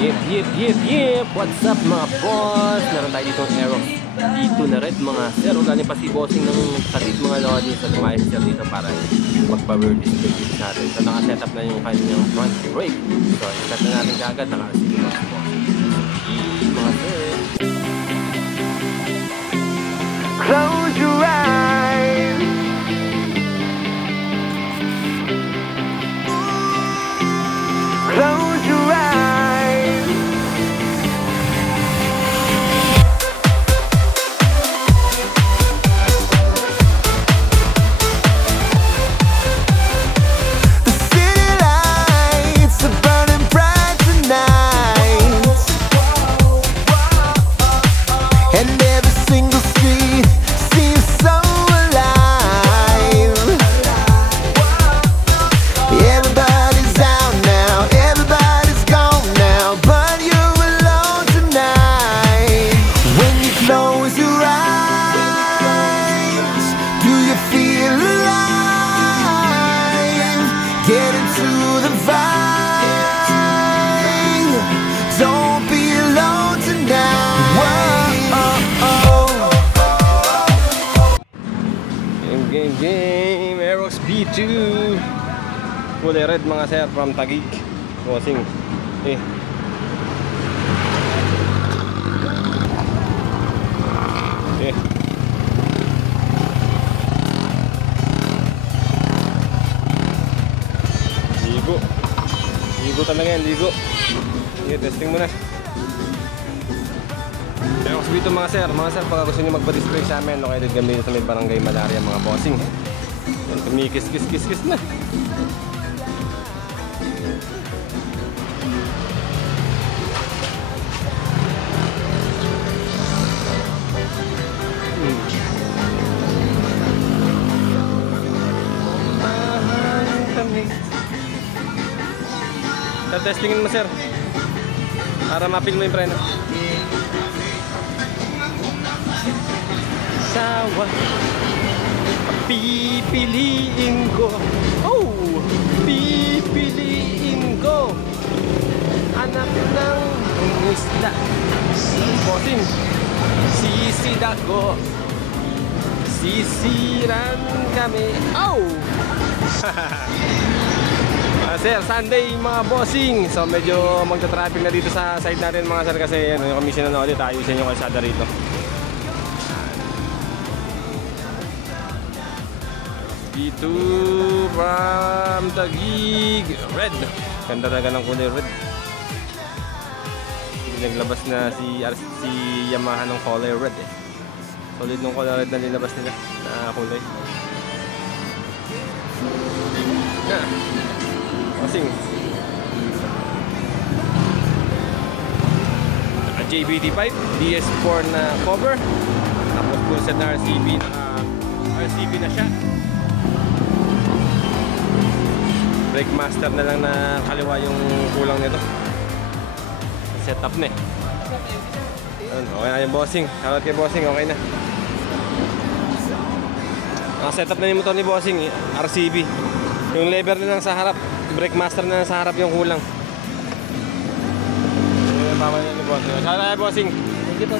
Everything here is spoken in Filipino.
Yep. What's up mga boss? Meron tayo dito Aerox dito na red mga sir. Galing pa si bossing ng katit mga lodi sa lumayas sir dito para magpa-rear display dito sa atin. So naka-setup na yung kanyang front brake. So i-set na natin kagad. Naka-receive na si bossing. Mga sir. Close your eyes. Close your eyes. The city lights are burning bright tonight, and every single street seems so alive. Everybody's out now, everybody's gone now, but you're alone tonight. When you close your eyes, do you feel alive? Get into the vibe. Don't be alone tonight. Whoa. Game. Aerox B2. Kulay red mga sir from Taguig. Bossing. Ligo talaga yan, ligo. Testing muna. Aerox B2 mga sir. Mga sir, pag gusto nyo magpa-display sa amin, located kami dito sa may barangay Malaria mga bossing. Yan, kumikis na. Testingin mo sir para mapil mo yung preno. Sawa pipiliin ko, pipiliin ko anak ng isda. Bossing, sisida ko, sisiran kami. Sir, Sunday mga bossing. So medyo magta-traffic na dito sa side natin mga sir kasi yung commission na ulit ayusin yung kalsada rito. Dito from Taguig. Red. Ganda talaga ng kulay red. Naglabas na si Yamaha ng kulay red Solid ng kulay red na nilabas nila na kulay. Bossing. JBT5, DS4 na cover. Tapos full set na RCB na siya. Brake master na lang na kaliwa yung kulang nito. Setup na okay na yung bossing. Shoutout kay bossing, okay na. Setup na yung motor ni bossing, RCB. Yung lever na lang sa harap, brake master na lang sa harap yung kulang. Yun ang mama niya ni bossing. Shoutout kay bossing. Thank you po.